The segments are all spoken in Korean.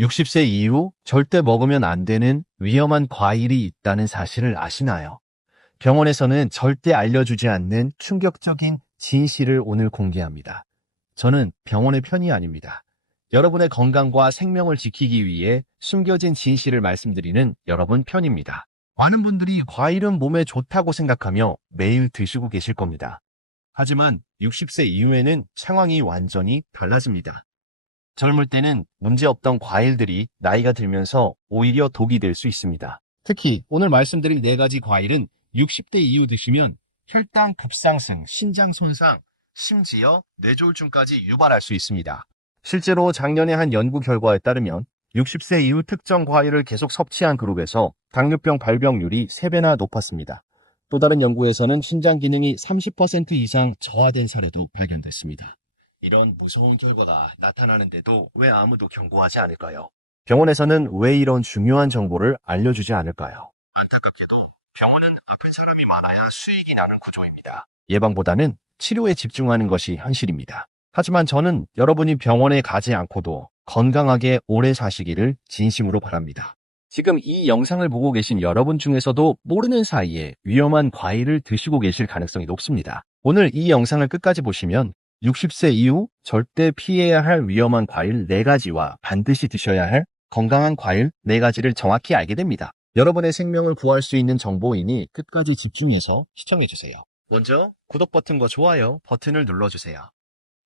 60세 이후 절대 먹으면 안 되는 위험한 과일이 있다는 사실을 아시나요? 병원에서는 절대 알려주지 않는 충격적인 진실을 오늘 공개합니다. 저는 병원의 편이 아닙니다. 여러분의 건강과 생명을 지키기 위해 숨겨진 진실을 말씀드리는 여러분 편입니다. 많은 분들이 과일은 몸에 좋다고 생각하며 매일 드시고 계실 겁니다. 하지만 60세 이후에는 상황이 완전히 달라집니다. 젊을 때는 문제없던 과일들이 나이가 들면서 오히려 독이 될 수 있습니다. 특히 오늘 말씀드릴 4가지 과일은 60대 이후 드시면 혈당 급상승, 신장 손상, 심지어 뇌졸중까지 유발할 수 있습니다. 실제로 작년에 한 연구 결과에 따르면 60세 이후 특정 과일을 계속 섭취한 그룹에서 당뇨병 발병률이 3배나 높았습니다. 또 다른 연구에서는 신장 기능이 30% 이상 저하된 사례도 발견됐습니다. 이런 무서운 결과가 나타나는데도 왜 아무도 경고하지 않을까요? 병원에서는 왜 이런 중요한 정보를 알려주지 않을까요? 안타깝게도 병원은 아픈 사람이 많아야 수익이 나는 구조입니다. 예방보다는 치료에 집중하는 것이 현실입니다. 하지만 저는 여러분이 병원에 가지 않고도 건강하게 오래 사시기를 진심으로 바랍니다. 지금 이 영상을 보고 계신 여러분 중에서도 모르는 사이에 위험한 과일을 드시고 계실 가능성이 높습니다. 오늘 이 영상을 끝까지 보시면 60세 이후 절대 피해야 할 위험한 과일 4가지와 반드시 드셔야 할 건강한 과일 4가지를 정확히 알게 됩니다. 여러분의 생명을 구할 수 있는 정보이니 끝까지 집중해서 시청해주세요. 먼저 구독 버튼과 좋아요 버튼을 눌러주세요.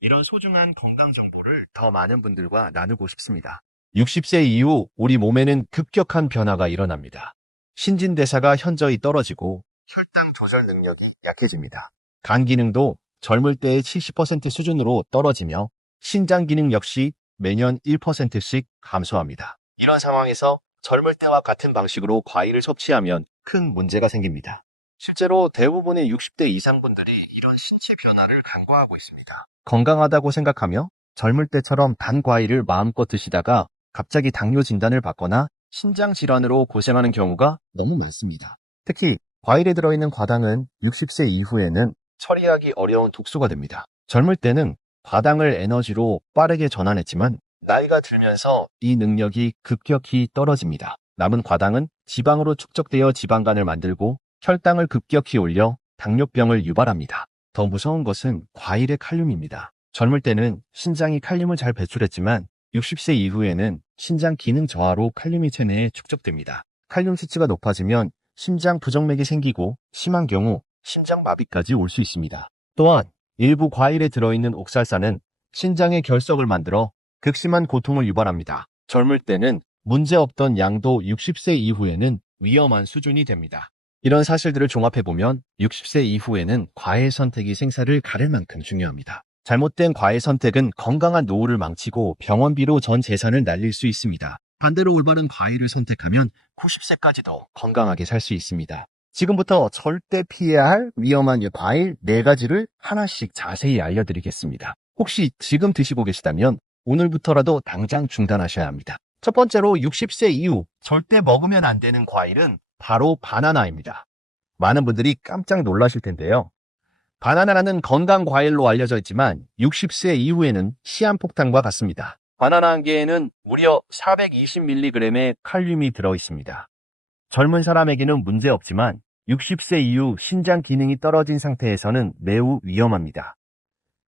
이런 소중한 건강 정보를 더 많은 분들과 나누고 싶습니다. 60세 이후 우리 몸에는 급격한 변화가 일어납니다. 신진대사가 현저히 떨어지고 혈당 조절 능력이 약해집니다. 간 기능도 젊을 때의 70% 수준으로 떨어지며 신장 기능 역시 매년 1%씩 감소합니다. 이런 상황에서 젊을 때와 같은 방식으로 과일을 섭취하면 큰 문제가 생깁니다. 실제로 대부분의 60대 이상 분들이 이런 신체 변화를 간과하고 있습니다. 건강하다고 생각하며 젊을 때처럼 단 과일을 마음껏 드시다가 갑자기 당뇨 진단을 받거나 신장 질환으로 고생하는 경우가 너무 많습니다. 특히 과일에 들어있는 과당은 60세 이후에는 처리하기 어려운 독소가 됩니다. 젊을 때는 과당을 에너지로 빠르게 전환했지만 나이가 들면서 이 능력이 급격히 떨어집니다. 남은 과당은 지방으로 축적되어 지방간을 만들고 혈당을 급격히 올려 당뇨병을 유발합니다. 더 무서운 것은 과일의 칼륨입니다. 젊을 때는 신장이 칼륨을 잘 배출했지만 60세 이후에는 신장 기능 저하로 칼륨이 체내에 축적됩니다. 칼륨 수치가 높아지면 심장 부정맥이 생기고 심한 경우 심장마비까지 올 수 있습니다. 또한 일부 과일에 들어있는 옥살산은 신장의 결석을 만들어 극심한 고통을 유발합니다. 젊을 때는 문제없던 양도 60세 이후에는 위험한 수준이 됩니다. 이런 사실들을 종합해보면 60세 이후에는 과일 선택이 생사를 가릴 만큼 중요합니다. 잘못된 과일 선택은 건강한 노후를 망치고 병원비로 전 재산을 날릴 수 있습니다. 반대로 올바른 과일을 선택하면 90세까지도 건강하게 살 수 있습니다. 지금부터 절대 피해야 할 위험한 과일 4가지를 하나씩 자세히 알려드리겠습니다. 혹시 지금 드시고 계시다면 오늘부터라도 당장 중단하셔야 합니다. 첫 번째로 60세 이후 절대 먹으면 안 되는 과일은 바로 바나나입니다. 많은 분들이 깜짝 놀라실 텐데요. 바나나는 건강 과일로 알려져 있지만 60세 이후에는 시한폭탄과 같습니다. 바나나 한 개에는 무려 420mg의 칼륨이 들어 있습니다. 젊은 사람에게는 문제없지만 60세 이후 신장 기능이 떨어진 상태에서는 매우 위험합니다.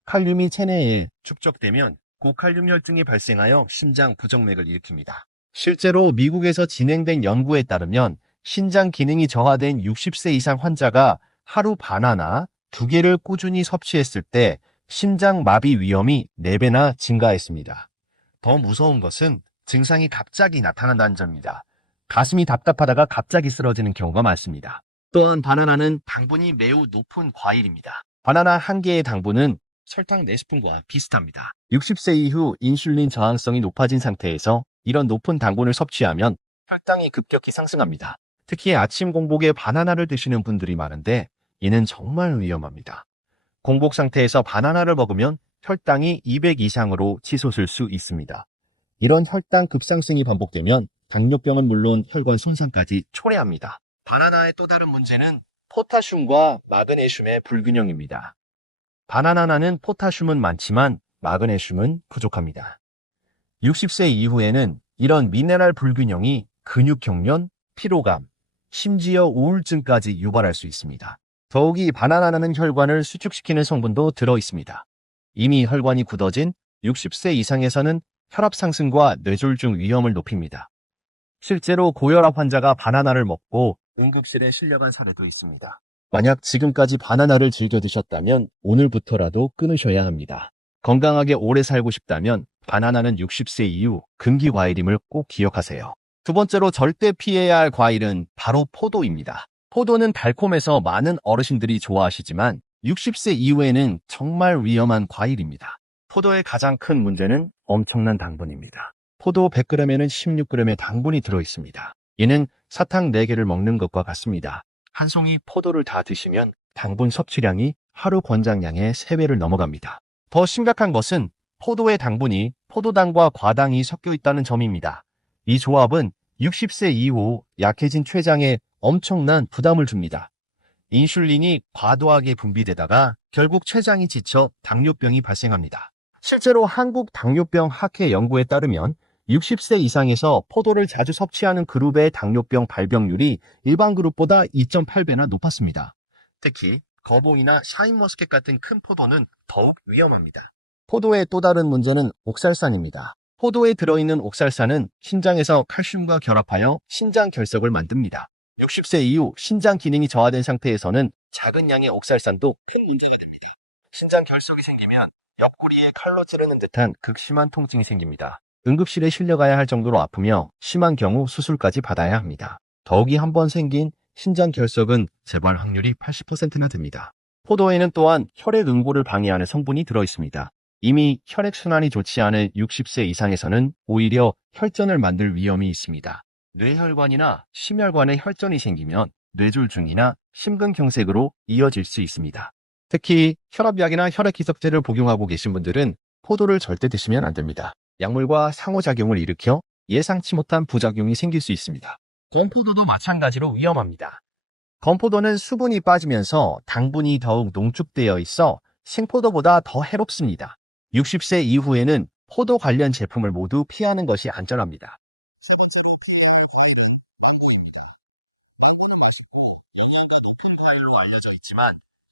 칼륨이 체내에 축적되면 고칼륨 혈증이 발생하여 심장 부정맥을 일으킵니다. 실제로 미국에서 진행된 연구에 따르면 신장 기능이 저하된 60세 이상 환자가 하루 바나나 2개를 꾸준히 섭취했을 때 심장 마비 위험이 4배나 증가했습니다. 더 무서운 것은 증상이 갑자기 나타난다는 점입니다. 가슴이 답답하다가 갑자기 쓰러지는 경우가 많습니다. 또한 바나나는 당분이 매우 높은 과일입니다. 바나나 한 개의 당분은 설탕 4스푼과 비슷합니다. 60세 이후 인슐린 저항성이 높아진 상태에서 이런 높은 당분을 섭취하면 혈당이 급격히 상승합니다. 특히 아침 공복에 바나나를 드시는 분들이 많은데 이는 정말 위험합니다. 공복 상태에서 바나나를 먹으면 혈당이 200 이상으로 치솟을 수 있습니다. 이런 혈당 급상승이 반복되면 당뇨병은 물론 혈관 손상까지 초래합니다. 바나나의 또 다른 문제는 포타슘과 마그네슘의 불균형입니다. 바나나는 포타슘은 많지만 마그네슘은 부족합니다. 60세 이후에는 이런 미네랄 불균형이 근육경련, 피로감, 심지어 우울증까지 유발할 수 있습니다. 더욱이 바나나는 혈관을 수축시키는 성분도 들어 있습니다. 이미 혈관이 굳어진 60세 이상에서는 혈압 상승과 뇌졸중 위험을 높입니다. 실제로 고혈압 환자가 바나나를 먹고 응급실에 실려간 사례도 있습니다. 만약 지금까지 바나나를 즐겨 드셨다면 오늘부터라도 끊으셔야 합니다. 건강하게 오래 살고 싶다면 바나나는 60세 이후 금기 과일임을 꼭 기억하세요. 두 번째로 절대 피해야 할 과일은 바로 포도입니다. 포도는 달콤해서 많은 어르신들이 좋아하시지만 60세 이후에는 정말 위험한 과일입니다. 포도의 가장 큰 문제는 엄청난 당분입니다. 포도 100g에는 16g의 당분이 들어있습니다. 이는 사탕 4개를 먹는 것과 같습니다. 한 송이 포도를 다 드시면 당분 섭취량이 하루 권장량의 3배를 넘어갑니다. 더 심각한 것은 포도의 당분이 포도당과 과당이 섞여 있다는 점입니다. 이 조합은 60세 이후 약해진 췌장에 엄청난 부담을 줍니다. 인슐린이 과도하게 분비되다가 결국 췌장이 지쳐 당뇨병이 발생합니다. 실제로 한국 당뇨병 학회 연구에 따르면 60세 이상에서 포도를 자주 섭취하는 그룹의 당뇨병 발병률이 일반 그룹보다 2.8배나 높았습니다. 특히 거봉이나 샤인머스켓 같은 큰 포도는 더욱 위험합니다. 포도의 또 다른 문제는 옥살산입니다. 포도에 들어있는 옥살산은 신장에서 칼슘과 결합하여 신장 결석을 만듭니다. 60세 이후 신장 기능이 저하된 상태에서는 작은 양의 옥살산도 큰 문제가 됩니다. 신장 결석이 생기면 옆구리에 칼로 찌르는 듯한 극심한 통증이 생깁니다. 응급실에 실려가야 할 정도로 아프며 심한 경우 수술까지 받아야 합니다. 더욱이 한번 생긴 신장 결석은 재발 확률이 80%나 됩니다. 포도에는 또한 혈액 응고를 방해하는 성분이 들어있습니다. 이미 혈액순환이 좋지 않은 60세 이상에서는 오히려 혈전을 만들 위험이 있습니다. 뇌혈관이나 심혈관에 혈전이 생기면 뇌졸중이나 심근경색으로 이어질 수 있습니다. 특히 혈압약이나 혈액희석제를 복용하고 계신 분들은 포도를 절대 드시면 안 됩니다. 약물과 상호작용을 일으켜 예상치 못한 부작용이 생길 수 있습니다. 건포도도 마찬가지로 위험합니다. 건포도는 수분이 빠지면서 당분이 더욱 농축되어 있어 생포도보다 더 해롭습니다. 60세 이후에는 포도 관련 제품을 모두 피하는 것이 안전합니다. 영양가 높은 과일로 알려져 있지만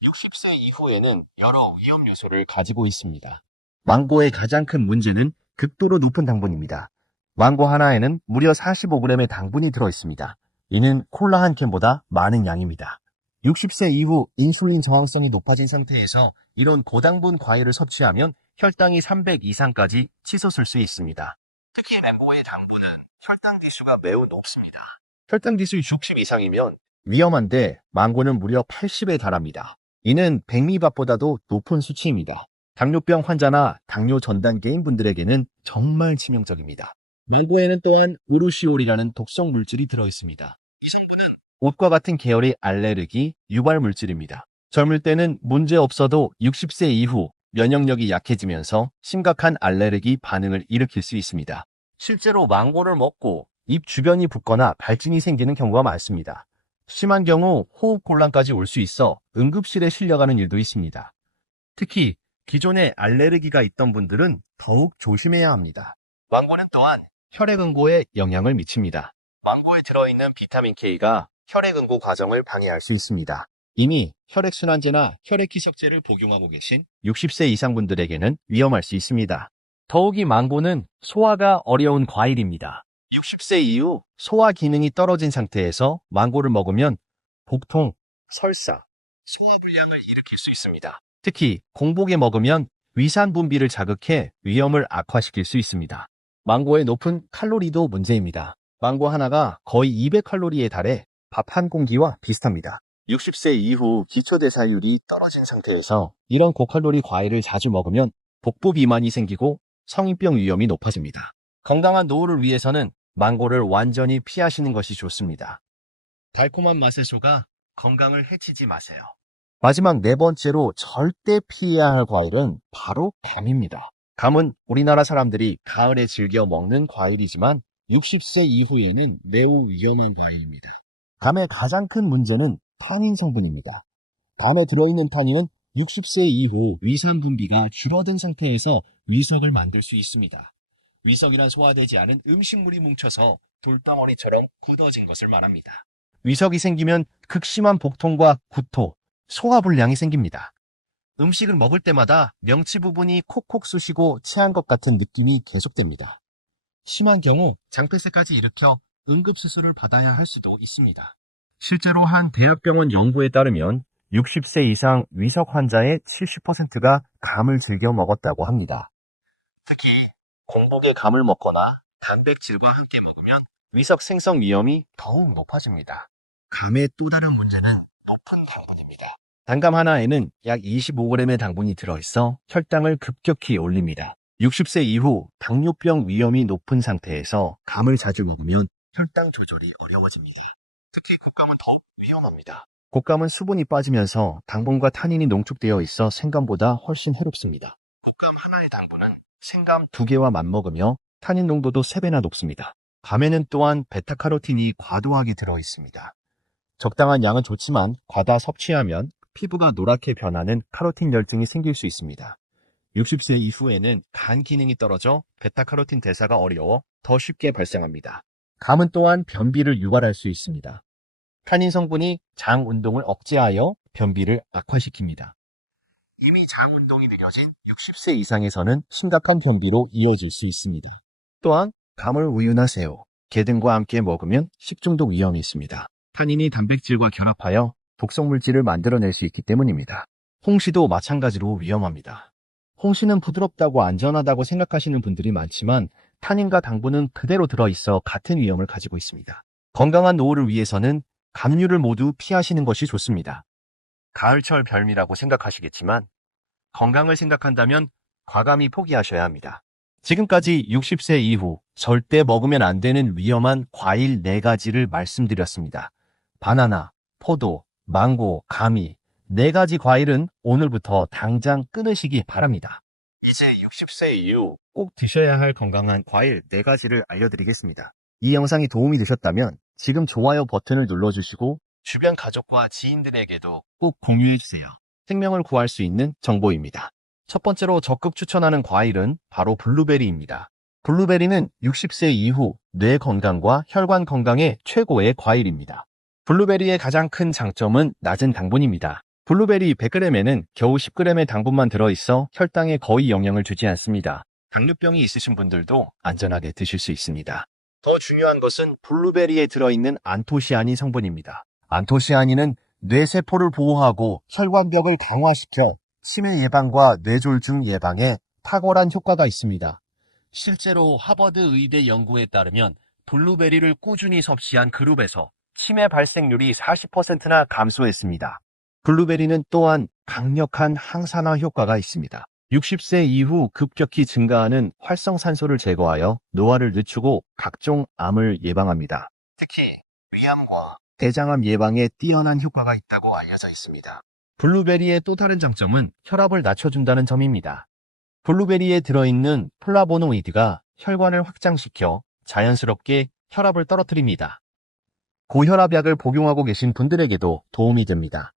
60세 이후에는 여러 위험 요소를 가지고 있습니다. 망고의 가장 큰 문제는 극도로 높은 당분입니다. 망고 하나에는 무려 45g의 당분이 들어있습니다. 이는 콜라 한 캔보다 많은 양입니다. 60세 이후 인슐린 저항성이 높아진 상태에서 이런 고당분 과일을 섭취하면 혈당이 300 이상까지 치솟을 수 있습니다. 특히 맹고의 당분은 혈당 지수가 매우 높습니다. 혈당 지수 60 이상이면 위험한데 망고는 무려 80에 달합니다. 이는 백미밥보다도 높은 수치입니다. 당뇨병 환자나 당뇨 전 단계인 분들에게는 정말 치명적입니다. 망고에는 또한 으루시올이라는 독성 물질이 들어있습니다. 이 성분은 옷과 같은 계열의 알레르기 유발 물질입니다. 젊을 때는 문제 없어도 60세 이후 면역력이 약해지면서 심각한 알레르기 반응을 일으킬 수 있습니다. 실제로 망고를 먹고 입 주변이 붓거나 발진이 생기는 경우가 많습니다. 심한 경우 호흡곤란까지 올 수 있어 응급실에 실려가는 일도 있습니다. 특히 기존에 알레르기가 있던 분들은 더욱 조심해야 합니다. 망고는 또한 혈액 응고에 영향을 미칩니다. 망고에 들어있는 비타민 K가 혈액 응고 과정을 방해할 수 있습니다. 이미 혈액순환제나 혈액희석제를 복용하고 계신 60세 이상 분들에게는 위험할 수 있습니다. 더욱이 망고는 소화가 어려운 과일입니다. 60세 이후 소화 기능이 떨어진 상태에서 망고를 먹으면 복통, 설사, 소화불량을 일으킬 수 있습니다. 특히 공복에 먹으면 위산 분비를 자극해 위염을 악화시킬 수 있습니다. 망고의 높은 칼로리도 문제입니다. 망고 하나가 거의 200칼로리에 달해 밥 한 공기와 비슷합니다. 60세 이후 기초대사율이 떨어진 상태에서 이런 고칼로리 과일을 자주 먹으면 복부 비만이 생기고 성인병 위험이 높아집니다. 건강한 노후를 위해서는 망고를 완전히 피하시는 것이 좋습니다. 달콤한 맛의 소가 건강을 해치지 마세요. 마지막 네 번째로 절대 피해야 할 과일은 바로 감입니다. 감은 우리나라 사람들이 가을에 즐겨 먹는 과일이지만 60세 이후에는 매우 위험한 과일입니다. 감의 가장 큰 문제는 타닌 성분입니다. 감에 들어있는 타닌은 60세 이후 위산 분비가 줄어든 상태에서 위석을 만들 수 있습니다. 위석이란 소화되지 않은 음식물이 뭉쳐서 돌덩어리처럼 굳어진 것을 말합니다. 위석이 생기면 극심한 복통과 구토, 소화불량이 생깁니다. 음식을 먹을 때마다 명치 부분이 콕콕 쑤시고 체한 것 같은 느낌이 계속됩니다. 심한 경우 장폐색까지 일으켜 응급수술을 받아야 할 수도 있습니다. 실제로 한 대학병원 연구에 따르면 60세 이상 위석 환자의 70%가 감을 즐겨 먹었다고 합니다. 특히 공복에 감을 먹거나 단백질과 함께 먹으면 위석 생성 위험이 더욱 높아집니다. 감의 또 다른 문제는 높은 당분입니다. 단감 하나에는 약 25g의 당분이 들어있어 혈당을 급격히 올립니다. 60세 이후 당뇨병 위험이 높은 상태에서 감을 자주 먹으면 혈당 조절이 어려워집니다. 특히 곶감은 더욱 위험합니다. 곶감은 수분이 빠지면서 당분과 타닌이 농축되어 있어 생감보다 훨씬 해롭습니다. 곶감 하나의 당분은 생감 2개와 맞먹으며 타닌 농도도 3배나 높습니다. 감에는 또한 베타카로틴이 과도하게 들어있습니다. 적당한 양은 좋지만 과다 섭취하면 피부가 노랗게 변하는 카로틴 열증이 생길 수 있습니다. 60세 이후에는 간 기능이 떨어져 베타카로틴 대사가 어려워 더 쉽게 발생합니다. 감은 또한 변비를 유발할 수 있습니다. 타닌 성분이 장 운동을 억제하여 변비를 악화시킵니다. 이미 장 운동이 느려진 60세 이상에서는 심각한 변비로 이어질 수 있습니다. 또한 감을 우유나 새우, 게 등과 함께 먹으면 식중독 위험이 있습니다. 타닌이 단백질과 결합하여 독성물질을 만들어낼 수 있기 때문입니다. 홍시도 마찬가지로 위험합니다. 홍시는 부드럽다고 안전하다고 생각하시는 분들이 많지만 타닌과 당분은 그대로 들어있어 같은 위험을 가지고 있습니다. 건강한 노후를 위해서는 감류를 모두 피하시는 것이 좋습니다. 가을철 별미라고 생각하시겠지만 건강을 생각한다면 과감히 포기하셔야 합니다. 지금까지 60세 이후 절대 먹으면 안 되는 위험한 과일 4가지를 말씀드렸습니다. 바나나, 포도, 망고, 가미 4가지 과일은 오늘부터 당장 끊으시기 바랍니다. 이제 60세 이후 꼭 드셔야 할 건강한 과일 4가지를 알려드리겠습니다. 이 영상이 도움이 되셨다면 지금 좋아요 버튼을 눌러주시고 주변 가족과 지인들에게도 꼭 공유해주세요. 생명을 구할 수 있는 정보입니다. 첫 번째로 적극 추천하는 과일은 바로 블루베리입니다. 블루베리는 60세 이후 뇌 건강과 혈관 건강에 최고의 과일입니다. 블루베리의 가장 큰 장점은 낮은 당분입니다. 블루베리 100g에는 겨우 10g의 당분만 들어있어 혈당에 거의 영향을 주지 않습니다. 당뇨병이 있으신 분들도 안전하게 드실 수 있습니다. 더 중요한 것은 블루베리에 들어있는 안토시아닌 성분입니다. 안토시아닌은 뇌세포를 보호하고 혈관벽을 강화시켜 치매 예방과 뇌졸중 예방에 탁월한 효과가 있습니다. 실제로 하버드 의대 연구에 따르면 블루베리를 꾸준히 섭취한 그룹에서 치매 발생률이 40%나 감소했습니다. 블루베리는 또한 강력한 항산화 효과가 있습니다. 60세 이후 급격히 증가하는 활성산소를 제거하여 노화를 늦추고 각종 암을 예방합니다. 특히 위암과 대장암 예방에 뛰어난 효과가 있다고 알려져 있습니다. 블루베리의 또 다른 장점은 혈압을 낮춰준다는 점입니다. 블루베리에 들어있는 플라보노이드가 혈관을 확장시켜 자연스럽게 혈압을 떨어뜨립니다. 고혈압약을 복용하고 계신 분들에게도 도움이 됩니다.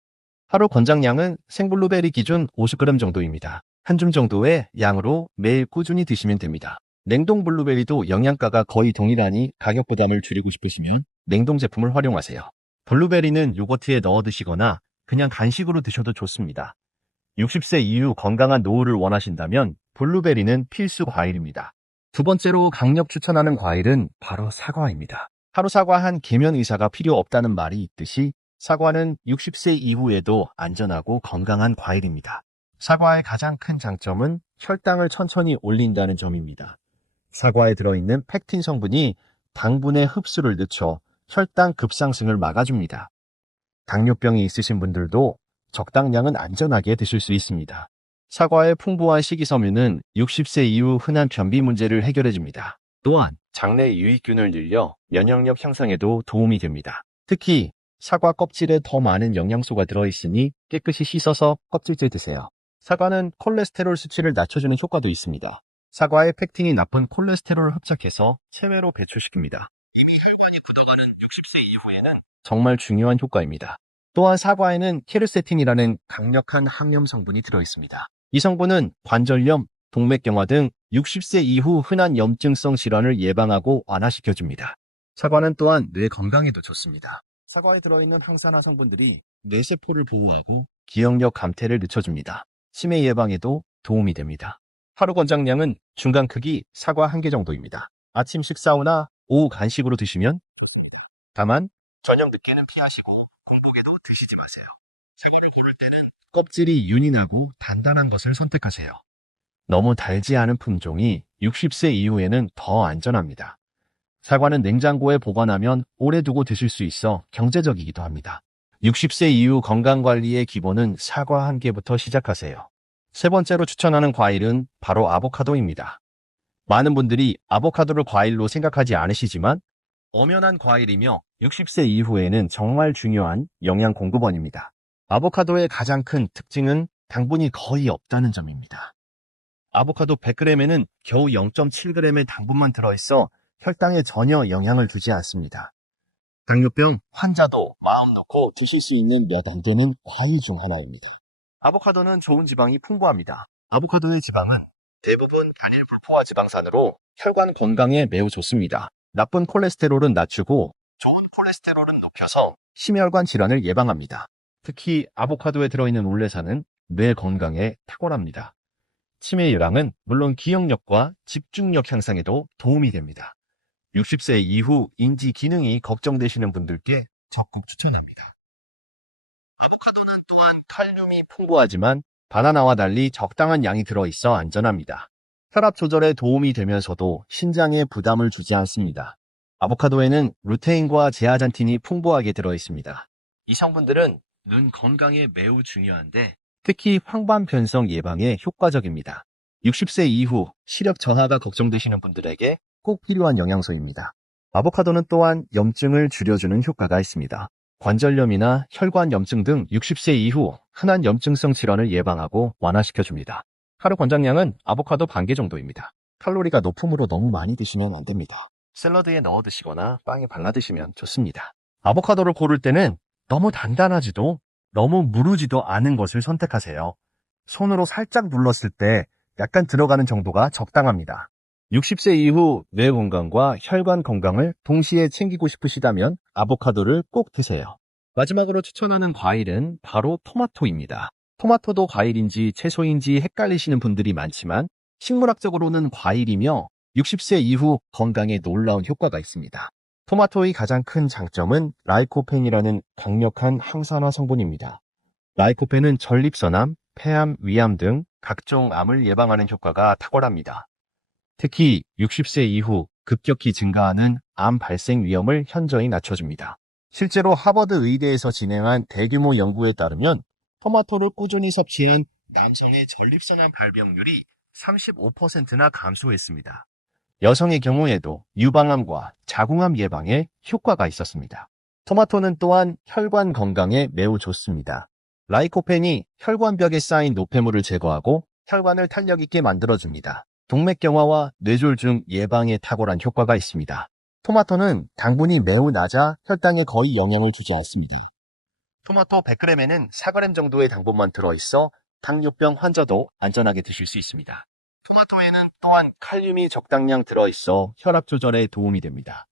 하루 권장량은 생블루베리 기준 50g 정도입니다. 한 줌 정도의 양으로 매일 꾸준히 드시면 됩니다. 냉동 블루베리도 영양가가 거의 동일하니 가격 부담을 줄이고 싶으시면 냉동 제품을 활용하세요. 블루베리는 요거트에 넣어 드시거나 그냥 간식으로 드셔도 좋습니다. 60세 이후 건강한 노후를 원하신다면 블루베리는 필수 과일입니다. 두 번째로 강력 추천하는 과일은 바로 사과입니다. 하루 사과 한 계면 의사가 필요 없다는 말이 있듯이 사과는 60세 이후에도 안전하고 건강한 과일입니다. 사과의 가장 큰 장점은 혈당을 천천히 올린다는 점입니다. 사과에 들어있는 펙틴 성분이 당분의 흡수를 늦춰 혈당 급상승을 막아줍니다. 당뇨병이 있으신 분들도 적당량은 안전하게 드실 수 있습니다. 사과의 풍부한 식이섬유는 60세 이후 흔한 변비 문제를 해결해줍니다. 또한 장내 유익균을 늘려 면역력 향상에도 도움이 됩니다. 특히 사과 껍질에 더 많은 영양소가 들어있으니 깨끗이 씻어서 껍질째 드세요. 사과는 콜레스테롤 수치를 낮춰주는 효과도 있습니다. 사과의 펙틴이 나쁜 콜레스테롤을 흡착해서 체외로 배출시킵니다. 이미 혈관이 굳어가는 60세 이후에는 정말 중요한 효과입니다. 또한 사과에는 케르세틴이라는 강력한 항염 성분이 들어있습니다. 이 성분은 관절염, 동맥경화 등 60세 이후 흔한 염증성 질환을 예방하고 완화시켜줍니다. 사과는 또한 뇌 건강에도 좋습니다. 사과에 들어있는 항산화 성분들이 뇌세포를 보호하고 기억력 감퇴를 늦춰줍니다. 치매 예방에도 도움이 됩니다. 하루 권장량은 중간 크기 사과 1개 정도입니다. 아침 식사 후나 오후 간식으로 드시면 다만 저녁 늦게는 피하시고 공복에도 드시지 마세요. 사과를 고를 때는 껍질이 윤이 나고 단단한 것을 선택하세요. 너무 달지 않은 품종이 60세 이후에는 더 안전합니다. 사과는 냉장고에 보관하면 오래 두고 드실 수 있어 경제적이기도 합니다. 60세 이후 건강관리의 기본은 사과 1개부터 시작하세요. 세 번째로 추천하는 과일은 바로 아보카도입니다. 많은 분들이 아보카도를 과일로 생각하지 않으시지만 엄연한 과일이며 60세 이후에는 정말 중요한 영양 공급원입니다. 아보카도의 가장 큰 특징은 당분이 거의 없다는 점입니다. 아보카도 100g에는 겨우 0.7g의 당분만 들어있어 혈당에 전혀 영향을 주지 않습니다. 당뇨병 환자도 마음 놓고 드실 수 있는 몇 안 되는 과일 중 하나입니다. 아보카도는 좋은 지방이 풍부합니다. 아보카도의 지방은 대부분 단일 불포화 지방산으로 혈관 건강에 매우 좋습니다. 나쁜 콜레스테롤은 낮추고 좋은 콜레스테롤은 높여서 심혈관 질환을 예방합니다. 특히 아보카도에 들어있는 올레산은 뇌 건강에 탁월합니다. 치매 예방은 물론 기억력과 집중력 향상에도 도움이 됩니다. 60세 이후 인지 기능이 걱정되시는 분들께 적극 추천합니다. 아보카도는 또한 칼륨이 풍부하지만 바나나와 달리 적당한 양이 들어있어 안전합니다. 혈압 조절에 도움이 되면서도 신장에 부담을 주지 않습니다. 아보카도에는 루테인과 제아잔틴이 풍부하게 들어있습니다. 이 성분들은 눈 건강에 매우 중요한데 특히 황반 변성 예방에 효과적입니다. 60세 이후 시력 저하가 걱정되시는 분들에게 꼭 필요한 영양소입니다. 아보카도는 또한 염증을 줄여주는 효과가 있습니다. 관절염이나 혈관 염증 등 60세 이후 흔한 염증성 질환을 예방하고 완화시켜줍니다. 하루 권장량은 아보카도 1개 정도입니다. 칼로리가 높으므로 너무 많이 드시면 안 됩니다. 샐러드에 넣어 드시거나 빵에 발라 드시면 좋습니다. 아보카도를 고를 때는 너무 단단하지도 너무 무르지도 않은 것을 선택하세요. 손으로 살짝 눌렀을 때 약간 들어가는 정도가 적당합니다. 60세 이후 뇌 건강과 혈관 건강을 동시에 챙기고 싶으시다면 아보카도를 꼭 드세요. 마지막으로 추천하는 과일은 바로 토마토입니다. 토마토도 과일인지 채소인지 헷갈리시는 분들이 많지만 식물학적으로는 과일이며 60세 이후 건강에 놀라운 효과가 있습니다. 토마토의 가장 큰 장점은 라이코펜이라는 강력한 항산화 성분입니다. 라이코펜은 전립선암, 폐암, 위암 등 각종 암을 예방하는 효과가 탁월합니다. 특히 60세 이후 급격히 증가하는 암 발생 위험을 현저히 낮춰줍니다. 실제로 하버드 의대에서 진행한 대규모 연구에 따르면 토마토를 꾸준히 섭취한 남성의 전립선암 발병률이 35%나 감소했습니다. 여성의 경우에도 유방암과 자궁암 예방에 효과가 있었습니다. 토마토는 또한 혈관 건강에 매우 좋습니다. 라이코펜이 혈관벽에 쌓인 노폐물을 제거하고 혈관을 탄력 있게 만들어줍니다. 동맥경화와 뇌졸중 예방에 탁월한 효과가 있습니다. 토마토는 당분이 매우 낮아 혈당에 거의 영향을 주지 않습니다. 토마토 100g에는 4g 정도의 당분만 들어있어 당뇨병 환자도 안전하게 드실 수 있습니다. 토마토에는 또한 칼륨이 적당량 들어있어 혈압 조절에 도움이 됩니다.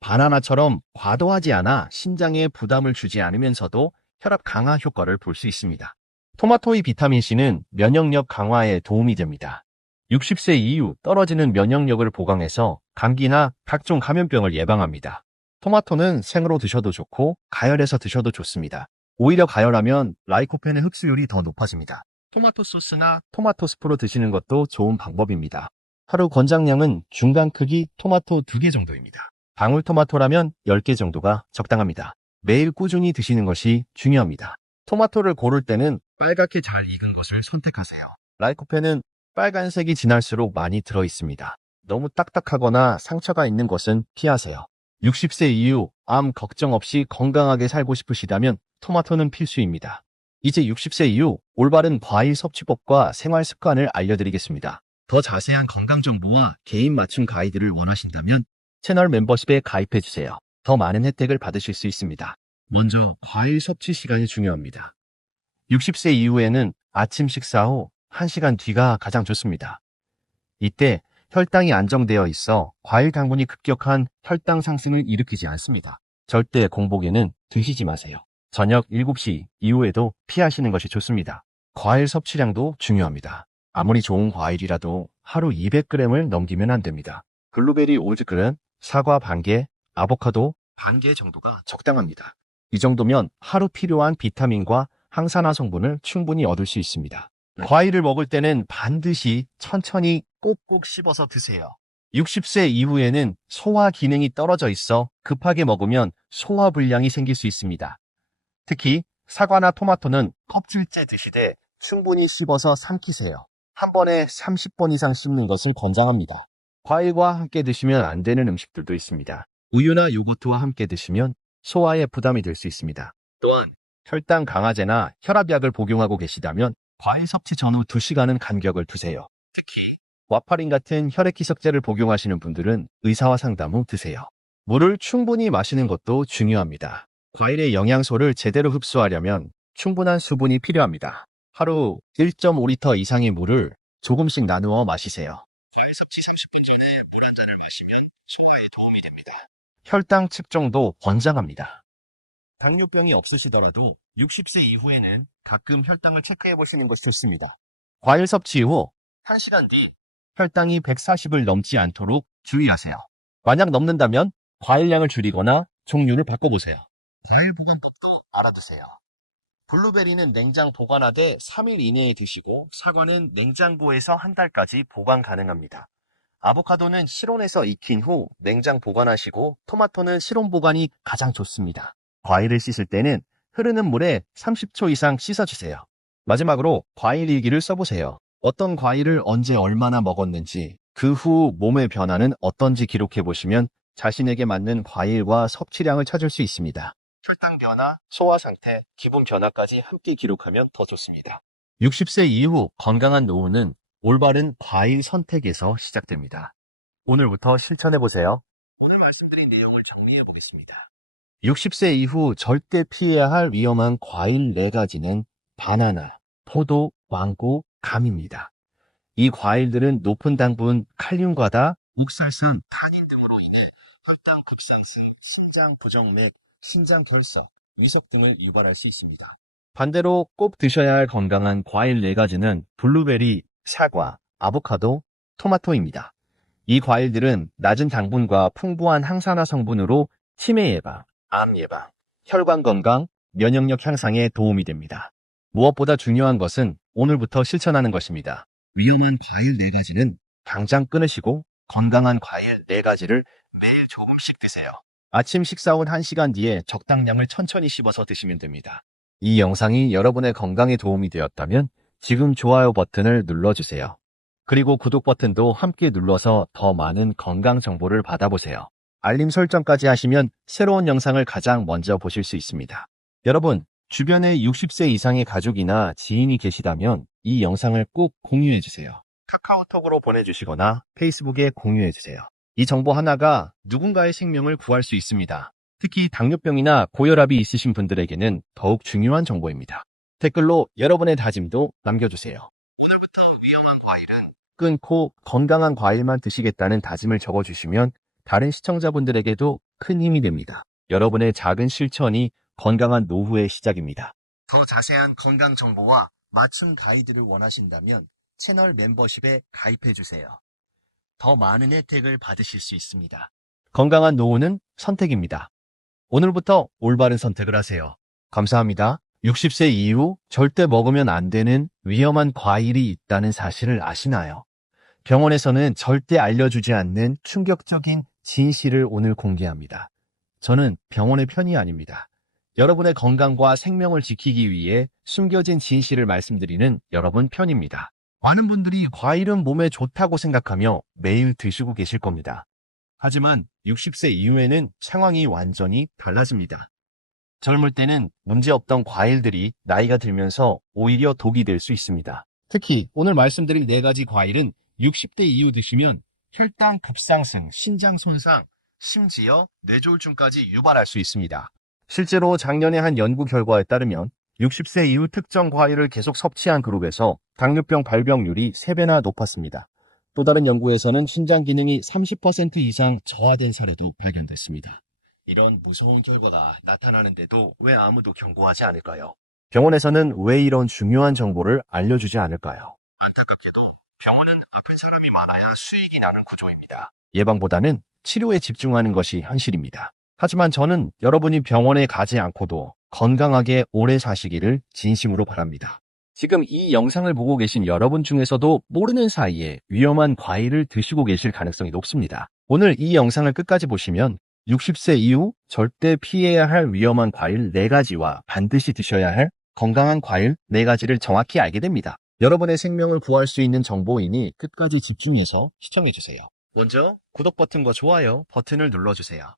바나나처럼 과도하지 않아 신장에 부담을 주지 않으면서도 혈압 강화 효과를 볼 수 있습니다. 토마토의 비타민C는 면역력 강화에 도움이 됩니다. 60세 이후 떨어지는 면역력을 보강해서 감기나 각종 감염병을 예방합니다. 토마토는 생으로 드셔도 좋고 가열해서 드셔도 좋습니다. 오히려 가열하면 라이코펜의 흡수율이 더 높아집니다. 토마토 소스나 토마토 스프로 드시는 것도 좋은 방법입니다. 하루 권장량은 중간 크기 토마토 2개 정도입니다. 방울토마토라면 10개 정도가 적당합니다. 매일 꾸준히 드시는 것이 중요합니다. 토마토를 고를 때는 빨갛게 잘 익은 것을 선택하세요. 라이코펜은 빨간색이 진할수록 많이 들어있습니다. 너무 딱딱하거나 상처가 있는 것은 피하세요. 60세 이후 암 걱정 없이 건강하게 살고 싶으시다면 토마토는 필수입니다. 이제 60세 이후 올바른 과일 섭취법과 생활 습관을 알려드리겠습니다. 더 자세한 건강 정보와 개인 맞춤 가이드를 원하신다면 채널 멤버십에 가입해주세요. 더 많은 혜택을 받으실 수 있습니다. 먼저 과일 섭취 시간이 중요합니다. 60세 이후에는 아침 식사 후 1시간 뒤가 가장 좋습니다. 이때 혈당이 안정되어 있어 과일 당분이 급격한 혈당 상승을 일으키지 않습니다. 절대 공복에는 드시지 마세요. 저녁 7시 이후에도 피하시는 것이 좋습니다. 과일 섭취량도 중요합니다. 아무리 좋은 과일이라도 하루 200g을 넘기면 안 됩니다. 블루베리 5g, 사과 반개, 아보카도 반개 정도가 적당합니다. 이 정도면 하루 필요한 비타민과 항산화 성분을 충분히 얻을 수 있습니다. 과일을 먹을 때는 반드시 천천히 꼭꼭 씹어서 드세요. 60세 이후에는 소화 기능이 떨어져 있어 급하게 먹으면 소화불량이 생길 수 있습니다. 특히 사과나 토마토는 껍질째 드시되 충분히 씹어서 삼키세요. 한 번에 30번 이상 씹는 것을 권장합니다. 과일과 함께 드시면 안 되는 음식들도 있습니다. 우유나 요거트와 함께 드시면 소화에 부담이 될 수 있습니다. 또한 혈당 강화제나 혈압약을 복용하고 계시다면 과일 섭취 전후 2시간은 간격을 두세요. 특히 와파린 같은 혈액희석제를 복용하시는 분들은 의사와 상담 후 드세요. 물을 충분히 마시는 것도 중요합니다. 과일의 영양소를 제대로 흡수하려면 충분한 수분이 필요합니다. 하루 1.5리터 이상의 물을 조금씩 나누어 마시세요. 과일 섭취 30분 전에 물 한 잔을 마시면 소화에 도움이 됩니다. 혈당 측정도 권장합니다. 당뇨병이 없으시더라도 60세 이후에는 가끔 혈당을 체크해 보시는 것이 좋습니다. 과일 섭취 후 1시간 뒤 혈당이 140을 넘지 않도록 주의하세요. 만약 넘는다면 과일량을 줄이거나 종류를 바꿔보세요. 과일 보관법도 알아두세요. 블루베리는 냉장 보관하되 3일 이내에 드시고 사과는 냉장고에서 한 달까지 보관 가능합니다. 아보카도는 실온에서 익힌 후 냉장 보관하시고 토마토는 실온 보관이 가장 좋습니다. 과일을 씻을 때는 흐르는 물에 30초 이상 씻어주세요. 마지막으로 과일 일기를 써보세요. 어떤 과일을 언제 얼마나 먹었는지, 그 후 몸의 변화는 어떤지 기록해보시면 자신에게 맞는 과일과 섭취량을 찾을 수 있습니다. 혈당 변화, 소화 상태, 기분 변화까지 함께 기록하면 더 좋습니다. 60세 이후 건강한 노후는 올바른 과일 선택에서 시작됩니다. 오늘부터 실천해보세요. 오늘 말씀드린 내용을 정리해보겠습니다. 60세 이후 절대 피해야 할 위험한 과일 4가지는 바나나, 포도, 망고, 감입니다. 이 과일들은 높은 당분, 칼륨 과다, 옥살산, 탄닌 등으로 인해 혈당 급상승, 심장 부정맥, 심장 결석, 위석 등을 유발할 수 있습니다. 반대로 꼭 드셔야 할 건강한 과일 4가지는 블루베리, 사과, 아보카도, 토마토입니다. 이 과일들은 낮은 당분과 풍부한 항산화 성분으로 치매 예방, 암 예방, 혈관 건강, 면역력 향상에 도움이 됩니다. 무엇보다 중요한 것은 오늘부터 실천하는 것입니다. 위험한 과일 4가지는 당장 끊으시고 건강한 과일 4가지를 매일 조금씩 드세요. 아침 식사 후 1시간 뒤에 적당량을 천천히 씹어서 드시면 됩니다. 이 영상이 여러분의 건강에 도움이 되었다면 지금 좋아요 버튼을 눌러주세요. 그리고 구독 버튼도 함께 눌러서 더 많은 건강 정보를 받아보세요. 알림 설정까지 하시면 새로운 영상을 가장 먼저 보실 수 있습니다. 여러분, 주변에 60세 이상의 가족이나 지인이 계시다면 이 영상을 꼭 공유해주세요. 카카오톡으로 보내주시거나 페이스북에 공유해주세요. 이 정보 하나가 누군가의 생명을 구할 수 있습니다. 특히 당뇨병이나 고혈압이 있으신 분들에게는 더욱 중요한 정보입니다. 댓글로 여러분의 다짐도 남겨주세요. 오늘부터 위험한 과일은 끊고 건강한 과일만 드시겠다는 다짐을 적어주시면 다른 시청자분들에게도 큰 힘이 됩니다. 여러분의 작은 실천이 건강한 노후의 시작입니다. 더 자세한 건강 정보와 맞춤 가이드를 원하신다면 채널 멤버십에 가입해주세요. 더 많은 혜택을 받으실 수 있습니다. 건강한 노후는 선택입니다. 오늘부터 올바른 선택을 하세요. 감사합니다. 60세 이후 절대 먹으면 안 되는 위험한 과일이 있다는 사실을 아시나요? 병원에서는 절대 알려주지 않는 충격적인 진실을 오늘 공개합니다. 저는 병원의 편이 아닙니다. 여러분의 건강과 생명을 지키기 위해 숨겨진 진실을 말씀드리는 여러분 편입니다. 많은 분들이 과일은 몸에 좋다고 생각하며 매일 드시고 계실 겁니다. 하지만 60세 이후에는 상황이 완전히 달라집니다. 젊을 때는 문제없던 과일들이 나이가 들면서 오히려 독이 될 수 있습니다. 특히 오늘 말씀드릴 4가지 과일은 60대 이후 드시면 혈당 급상승, 신장 손상, 심지어 뇌졸중까지 유발할 수 있습니다. 실제로 작년에 한 연구 결과에 따르면 60세 이후 특정 과일을 계속 섭취한 그룹에서 당뇨병 발병률이 3배나 높았습니다. 또 다른 연구에서는 신장 기능이 30% 이상 저하된 사례도 발견됐습니다. 이런 무서운 결과가 나타나는데도 왜 아무도 경고하지 않을까요? 병원에서는 왜 이런 중요한 정보를 알려주지 않을까요? 안타깝게도 병원은 아픈 사람이 많아야 수익이 나는 구조입니다. 예방보다는 치료에 집중하는 것이 현실입니다. 하지만 저는 여러분이 병원에 가지 않고도 건강하게 오래 사시기를 진심으로 바랍니다. 지금 이 영상을 보고 계신 여러분 중에서도 모르는 사이에 위험한 과일을 드시고 계실 가능성이 높습니다. 오늘 이 영상을 끝까지 보시면 60세 이후 절대 피해야 할 위험한 과일 4가지와 반드시 드셔야 할 건강한 과일 4가지를 정확히 알게 됩니다. 여러분의 생명을 구할 수 있는 정보이니 끝까지 집중해서 시청해주세요. 먼저 구독 버튼과 좋아요 버튼을 눌러주세요.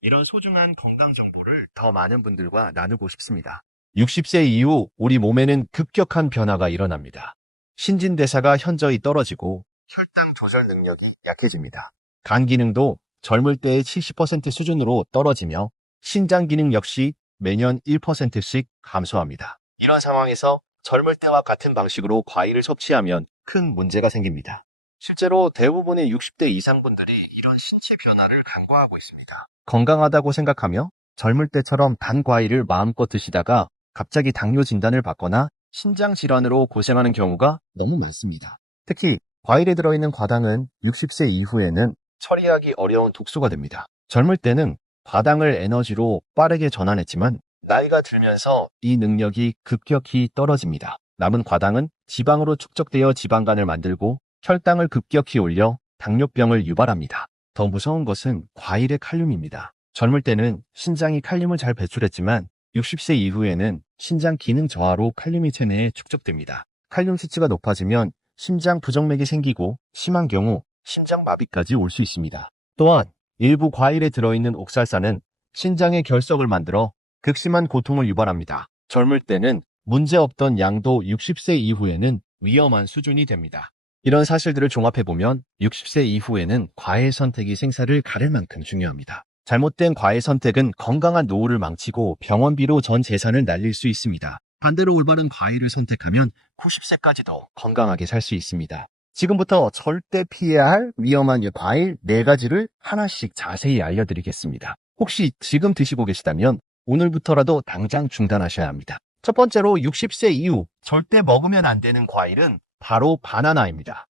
이런 소중한 건강 정보를 더 많은 분들과 나누고 싶습니다. 60세 이후 우리 몸에는 급격한 변화가 일어납니다. 신진대사가 현저히 떨어지고 혈당 조절 능력이 약해집니다. 간 기능도 젊을 때의 70% 수준으로 떨어지며 신장 기능 역시 매년 1%씩 감소합니다. 이런 상황에서 젊을 때와 같은 방식으로 과일을 섭취하면 큰 문제가 생깁니다. 실제로 대부분의 60대 이상 분들이 이런 신체 변화를 간과하고 있습니다. 건강하다고 생각하며 젊을 때처럼 단 과일을 마음껏 드시다가 갑자기 당뇨 진단을 받거나 신장 질환으로 고생하는 경우가 너무 많습니다. 특히 과일에 들어있는 과당은 60세 이후에는 처리하기 어려운 독소가 됩니다. 젊을 때는 과당을 에너지로 빠르게 전환했지만 나이가 들면서 이 능력이 급격히 떨어집니다. 남은 과당은 지방으로 축적되어 지방간을 만들고 혈당을 급격히 올려 당뇨병을 유발합니다. 더 무서운 것은 과일의 칼륨입니다. 젊을 때는 신장이 칼륨을 잘 배출했지만 60세 이후에는 신장 기능 저하로 칼륨이 체내에 축적됩니다. 칼륨 수치가 높아지면 심장 부정맥이 생기고 심한 경우 심장마비까지 올 수 있습니다. 또한 일부 과일에 들어있는 옥살산은 신장의 결석을 만들어 극심한 고통을 유발합니다. 젊을 때는 문제없던 양도 60세 이후에는 위험한 수준이 됩니다. 이런 사실들을 종합해보면 60세 이후에는 과일 선택이 생사를 가릴 만큼 중요합니다. 잘못된 과일 선택은 건강한 노후를 망치고 병원비로 전 재산을 날릴 수 있습니다. 반대로 올바른 과일을 선택하면 90세까지도 건강하게 살 수 있습니다. 지금부터 절대 피해야 할 위험한 과일 4가지를 하나씩 자세히 알려드리겠습니다. 혹시 지금 드시고 계시다면 오늘부터라도 당장 중단하셔야 합니다. 첫 번째로 60세 이후 절대 먹으면 안 되는 과일은 바로 바나나입니다.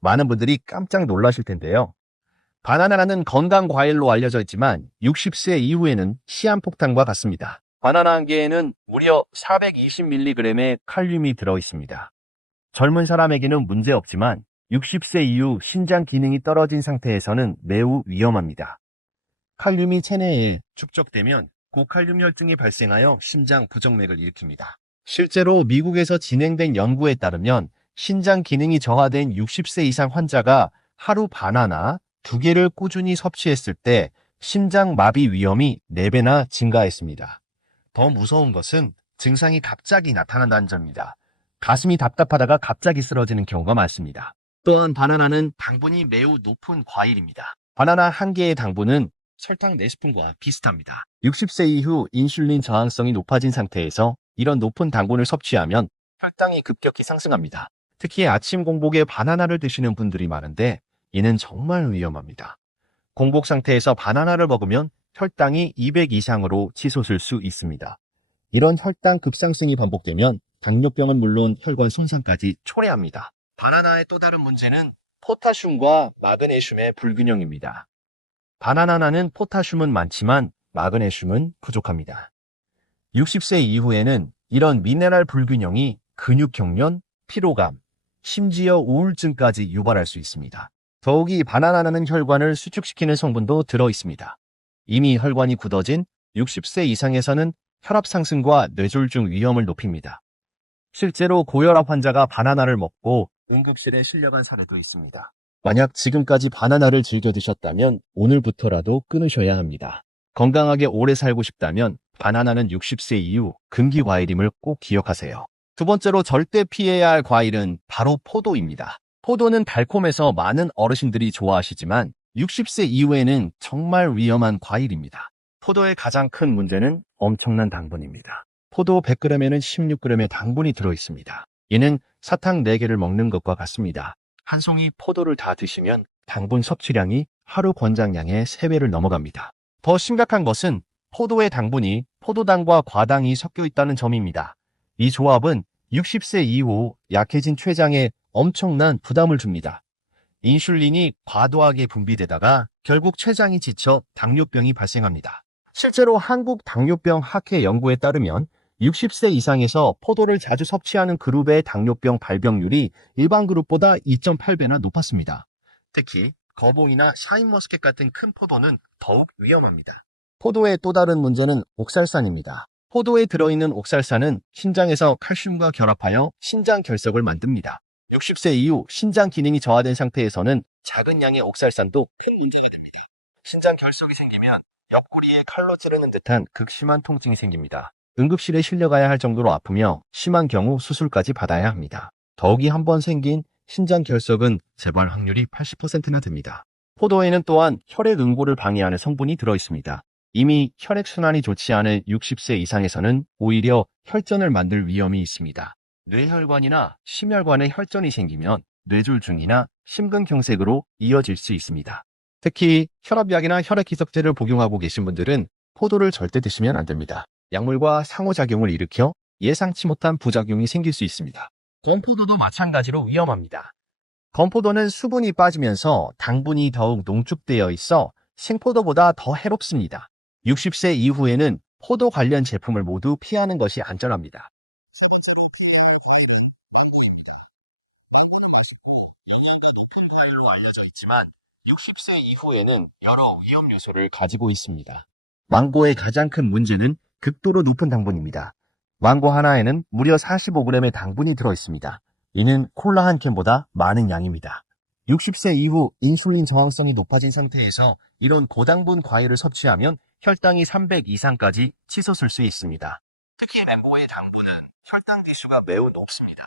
많은 분들이 깜짝 놀라실 텐데요. 바나나는 건강 과일로 알려져 있지만 60세 이후에는 시한폭탄과 같습니다. 바나나 한 개에는 무려 420mg의 칼륨이 들어 있습니다. 젊은 사람에게는 문제없지만 60세 이후 신장 기능이 떨어진 상태에서는 매우 위험합니다. 칼륨이 체내에 축적되면 고칼륨 혈증이 발생하여 심장 부정맥을 일으킵니다. 실제로 미국에서 진행된 연구에 따르면 신장 기능이 저하된 60세 이상 환자가 하루 바나나 2개를 꾸준히 섭취했을 때 심장 마비 위험이 4배나 증가했습니다. 더 무서운 것은 증상이 갑자기 나타난다는 점입니다. 가슴이 답답하다가 갑자기 쓰러지는 경우가 많습니다. 또한 바나나는 당분이 매우 높은 과일입니다. 바나나 한 개의 당분은 설탕 4스푼과 비슷합니다. 60세 이후 인슐린 저항성이 높아진 상태에서 이런 높은 당분을 섭취하면 혈당이 급격히 상승합니다. 특히 아침 공복에 바나나를 드시는 분들이 많은데 이는 정말 위험합니다. 공복 상태에서 바나나를 먹으면 혈당이 200 이상으로 치솟을 수 있습니다. 이런 혈당 급상승이 반복되면 당뇨병은 물론 혈관 손상까지 초래합니다. 바나나의 또 다른 문제는 포타슘과 마그네슘의 불균형입니다. 바나나는 포타슘은 많지만 마그네슘은 부족합니다. 60세 이후에는 이런 미네랄 불균형이 근육경련, 피로감, 심지어 우울증까지 유발할 수 있습니다. 더욱이 바나나는 혈관을 수축시키는 성분도 들어 있습니다. 이미 혈관이 굳어진 60세 이상에서는 혈압 상승과 뇌졸중 위험을 높입니다. 실제로 고혈압 환자가 바나나를 먹고 응급실에 실려간 사례도 있습니다. 만약 지금까지 바나나를 즐겨 드셨다면 오늘부터라도 끊으셔야 합니다. 건강하게 오래 살고 싶다면 바나나는 60세 이후 금기 과일임을 꼭 기억하세요. 두 번째로 절대 피해야 할 과일은 바로 포도입니다. 포도는 달콤해서 많은 어르신들이 좋아하시지만 60세 이후에는 정말 위험한 과일입니다. 포도의 가장 큰 문제는 엄청난 당분입니다. 포도 100g에는 16g의 당분이 들어있습니다. 이는 사탕 4개를 먹는 것과 같습니다. 한 송이 포도를 다 드시면 당분 섭취량이 하루 권장량의 3배를 넘어갑니다. 더 심각한 것은 포도의 당분이 포도당과 과당이 섞여 있다는 점입니다. 이 조합은 60세 이후 약해진 췌장에 엄청난 부담을 줍니다. 인슐린이 과도하게 분비되다가 결국 췌장이 지쳐 당뇨병이 발생합니다. 실제로 한국 당뇨병 학회 연구에 따르면 60세 이상에서 포도를 자주 섭취하는 그룹의 당뇨병 발병률이 일반 그룹보다 2.8배나 높았습니다. 특히 거봉이나 샤인머스켓 같은 큰 포도는 더욱 위험합니다. 포도의 또 다른 문제는 옥살산입니다. 포도에 들어있는 옥살산은 신장에서 칼슘과 결합하여 신장 결석을 만듭니다. 60세 이후 신장 기능이 저하된 상태에서는 작은 양의 옥살산도 큰 문제가 됩니다. 신장 결석이 생기면 옆구리에 칼로 찌르는 듯한 극심한 통증이 생깁니다. 응급실에 실려가야 할 정도로 아프며 심한 경우 수술까지 받아야 합니다. 더욱이 한번 생긴 신장 결석은 재발 확률이 80%나 됩니다. 포도에는 또한 혈액 응고를 방해하는 성분이 들어있습니다. 이미 혈액순환이 좋지 않은 60세 이상에서는 오히려 혈전을 만들 위험이 있습니다. 뇌혈관이나 심혈관에 혈전이 생기면 뇌졸중이나 심근경색으로 이어질 수 있습니다. 특히 혈압약이나 혈액희석제를 복용하고 계신 분들은 포도를 절대 드시면 안 됩니다. 약물과 상호작용을 일으켜 예상치 못한 부작용이 생길 수 있습니다. 건포도도 마찬가지로 위험합니다. 건포도는 수분이 빠지면서 당분이 더욱 농축되어 있어 생포도보다 더 해롭습니다. 60세 이후에는 포도 관련 제품을 모두 피하는 것이 안전합니다. 영양가 높은 과일로 알려져 있지만 60세 이후에는 여러 위험 요소를 가지고 있습니다. 망고의 가장 큰 문제는 극도로 높은 당분입니다. 망고 하나에는 무려 45g의 당분이 들어있습니다. 이는 콜라 한 캔보다 많은 양입니다. 60세 이후 인슐린 저항성이 높아진 상태에서 이런 고당분 과일을 섭취하면 혈당이 300 이상까지 치솟을 수 있습니다. 특히 맹고의 당분은 혈당 지수가 매우 높습니다.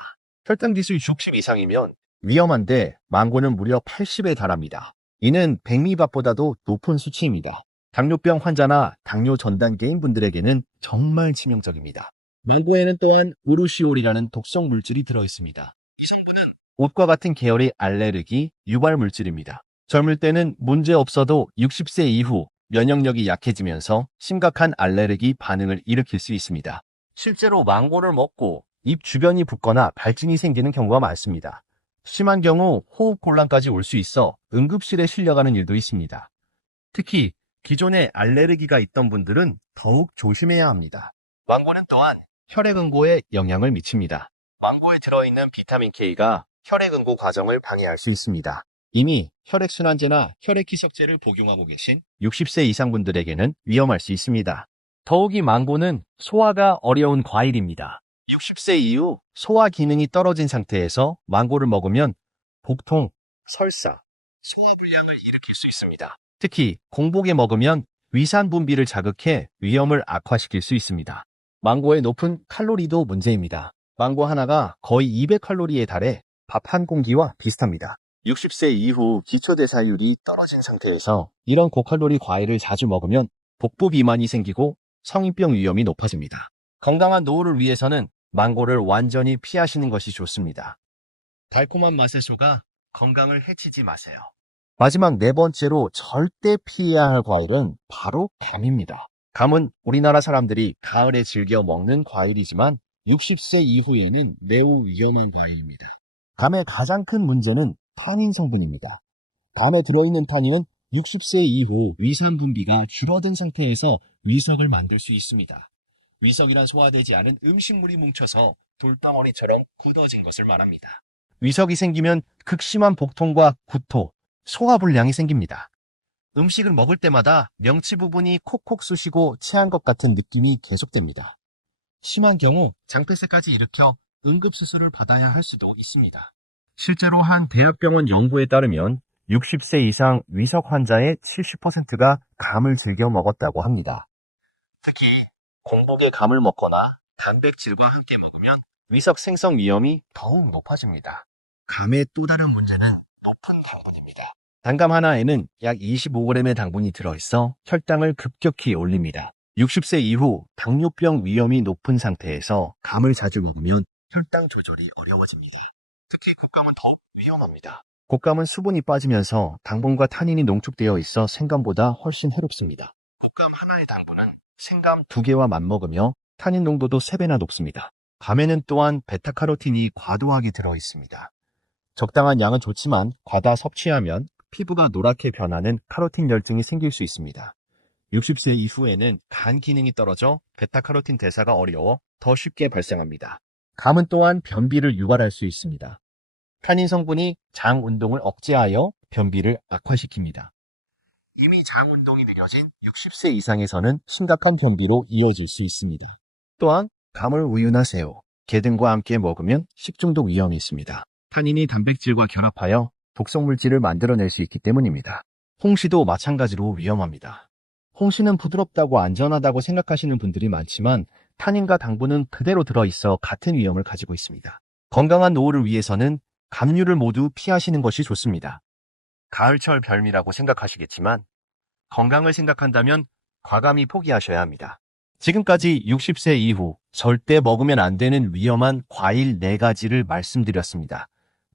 혈당 지수 60 이상이면 위험한데 망고는 무려 80에 달합니다. 이는 백미밥보다도 높은 수치입니다. 당뇨병 환자나 당뇨 전 단계인 분들에게는 정말 치명적입니다. 망고에는 또한 으루시올이라는 독성 물질이 들어있습니다. 이 성분은 옷과 같은 계열의 알레르기 유발 물질입니다. 젊을 때는 문제 없어도 60세 이후 면역력이 약해지면서 심각한 알레르기 반응을 일으킬 수 있습니다. 실제로 망고를 먹고 입 주변이 붓거나 발진이 생기는 경우가 많습니다. 심한 경우 호흡곤란까지 올 수 있어 응급실에 실려가는 일도 있습니다. 특히 기존에 알레르기가 있던 분들은 더욱 조심해야 합니다. 망고는 또한 혈액 응고에 영향을 미칩니다. 망고에 들어있는 비타민 K가 혈액 응고 과정을 방해할 수 있습니다. 이미 혈액순환제나 혈액희석제를 복용하고 계신 60세 이상 분들에게는 위험할 수 있습니다. 더욱이 망고는 소화가 어려운 과일입니다. 60세 이후 소화 기능이 떨어진 상태에서 망고를 먹으면 복통, 설사, 소화불량을 일으킬 수 있습니다. 특히 공복에 먹으면 위산 분비를 자극해 위염을 악화시킬 수 있습니다. 망고의 높은 칼로리도 문제입니다. 망고 하나가 거의 200칼로리에 달해 밥 한 공기와 비슷합니다. 60세 이후 기초대사율이 떨어진 상태에서 이런 고칼로리 과일을 자주 먹으면 복부 비만이 생기고 성인병 위험이 높아집니다. 건강한 노후를 위해서는 망고를 완전히 피하시는 것이 좋습니다. 달콤한 맛의 소가 건강을 해치지 마세요. 마지막 네 번째로 절대 피해야 할 과일은 바로 감입니다. 감은 우리나라 사람들이 가을에 즐겨 먹는 과일이지만 60세 이후에는 매우 위험한 과일입니다. 감의 가장 큰 문제는 타닌 성분입니다. 감에 들어있는 타닌은 60세 이후 위산 분비가 줄어든 상태에서 위석을 만들 수 있습니다. 위석이란 소화되지 않은 음식물이 뭉쳐서 돌덩어리처럼 굳어진 것을 말합니다. 위석이 생기면 극심한 복통과 구토, 소화불량이 생깁니다. 음식을 먹을 때마다 명치 부분이 콕콕 쑤시고 체한 것 같은 느낌이 계속됩니다. 심한 경우 장폐색까지 일으켜 응급수술을 받아야 할 수도 있습니다. 실제로 한 대학병원 연구에 따르면 60세 이상 위석 환자의 70%가 감을 즐겨 먹었다고 합니다. 특히 공복에 감을 먹거나 단백질과 함께 먹으면 위석 생성 위험이 더욱 높아집니다. 감의 또 다른 문제는 높은 당분입니다. 단감 하나에는 약 25g의 당분이 들어있어 혈당을 급격히 올립니다. 60세 이후 당뇨병 위험이 높은 상태에서 감을 자주 먹으면 혈당 조절이 어려워집니다. 특히 국감은 더욱 위험합니다. 곶감은 수분이 빠지면서 당분과 타닌이 농축되어 있어 생감보다 훨씬 해롭습니다. 곶감 하나의 당분은 생감 2개와 맞먹으며 타닌 농도도 3배나 높습니다. 감에는 또한 베타카로틴이 과도하게 들어 있습니다. 적당한 양은 좋지만 과다 섭취하면 피부가 노랗게 변하는 카로틴 열증이 생길 수 있습니다. 60세 이후에는 간 기능이 떨어져 베타카로틴 대사가 어려워 더 쉽게 발생합니다. 감은 또한 변비를 유발할 수 있습니다. 타닌 성분이 장 운동을 억제하여 변비를 악화시킵니다. 이미 장 운동이 느려진 60세 이상에서는 심각한 변비로 이어질 수 있습니다. 또한 감을 우유나 새우, 게 등과 함께 먹으면 식중독 위험이 있습니다. 타닌이 단백질과 결합하여 독성물질을 만들어낼 수 있기 때문입니다. 홍시도 마찬가지로 위험합니다. 홍시는 부드럽다고 안전하다고 생각하시는 분들이 많지만 타닌과 당분은 그대로 들어있어 같은 위험을 가지고 있습니다. 건강한 노후를 위해서는 감류를 모두 피하시는 것이 좋습니다. 가을철 별미라고 생각하시겠지만 건강을 생각한다면 과감히 포기하셔야 합니다. 지금까지 60세 이후 절대 먹으면 안 되는 위험한 과일 4가지를 말씀드렸습니다.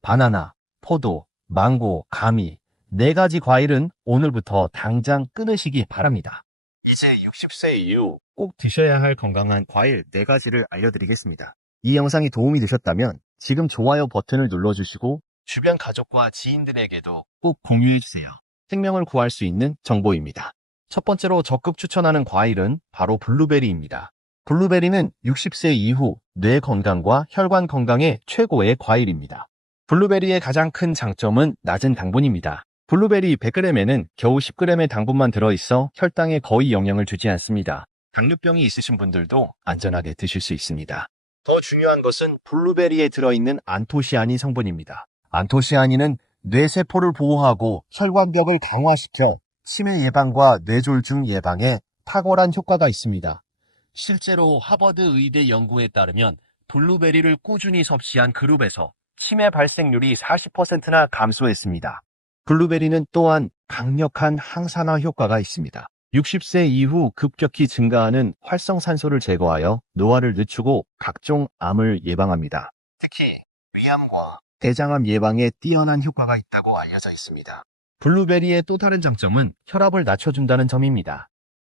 바나나, 포도, 망고, 가미 4가지 과일은 오늘부터 당장 끊으시기 바랍니다. 이제 60세 이후 꼭 드셔야 할 건강한 과일 4가지를 알려드리겠습니다. 이 영상이 도움이 되셨다면 지금 좋아요 버튼을 눌러주시고 주변 가족과 지인들에게도 꼭 공유해주세요. 생명을 구할 수 있는 정보입니다. 첫 번째로 적극 추천하는 과일은 바로 블루베리입니다. 블루베리는 60세 이후 뇌 건강과 혈관 건강에 최고의 과일입니다. 블루베리의 가장 큰 장점은 낮은 당분입니다. 블루베리 100g에는 겨우 10g의 당분만 들어있어 혈당에 거의 영향을 주지 않습니다. 당뇨병이 있으신 분들도 안전하게 드실 수 있습니다. 더 중요한 것은 블루베리에 들어있는 안토시아닌 성분입니다. 안토시아닌은 뇌세포를 보호하고 혈관벽을 강화시켜 치매 예방과 뇌졸중 예방에 탁월한 효과가 있습니다. 실제로 하버드 의대 연구에 따르면 블루베리를 꾸준히 섭취한 그룹에서 치매 발생률이 40%나 감소했습니다. 블루베리는 또한 강력한 항산화 효과가 있습니다. 60세 이후 급격히 증가하는 활성산소를 제거하여 노화를 늦추고 각종 암을 예방합니다. 특히 위암과 대장암 예방에 뛰어난 효과가 있다고 알려져 있습니다. 블루베리의 또 다른 장점은 혈압을 낮춰준다는 점입니다.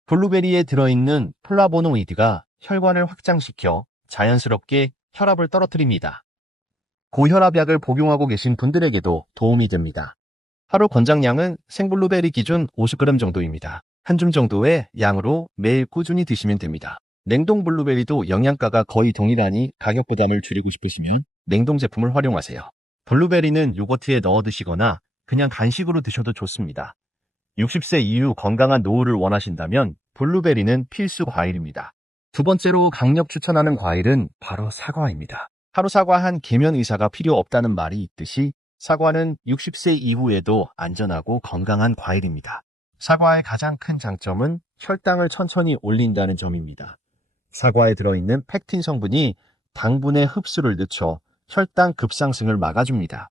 블루베리에 들어있는 플라보노이드가 혈관을 확장시켜 자연스럽게 혈압을 떨어뜨립니다. 고혈압약을 복용하고 계신 분들에게도 도움이 됩니다. 하루 권장량은 생블루베리 기준 50g 정도입니다. 한 줌 정도의 양으로 매일 꾸준히 드시면 됩니다. 냉동 블루베리도 영양가가 거의 동일하니 가격 부담을 줄이고 싶으시면 냉동 제품을 활용하세요. 블루베리는 요거트에 넣어 드시거나 그냥 간식으로 드셔도 좋습니다. 60세 이후 건강한 노후를 원하신다면 블루베리는 필수 과일입니다. 두 번째로 강력 추천하는 과일은 바로 사과입니다. 하루 사과 한 계면 의사가 필요 없다는 말이 있듯이 사과는 60세 이후에도 안전하고 건강한 과일입니다. 사과의 가장 큰 장점은 혈당을 천천히 올린다는 점입니다. 사과에 들어있는 펙틴 성분이 당분의 흡수를 늦춰 혈당 급상승을 막아줍니다.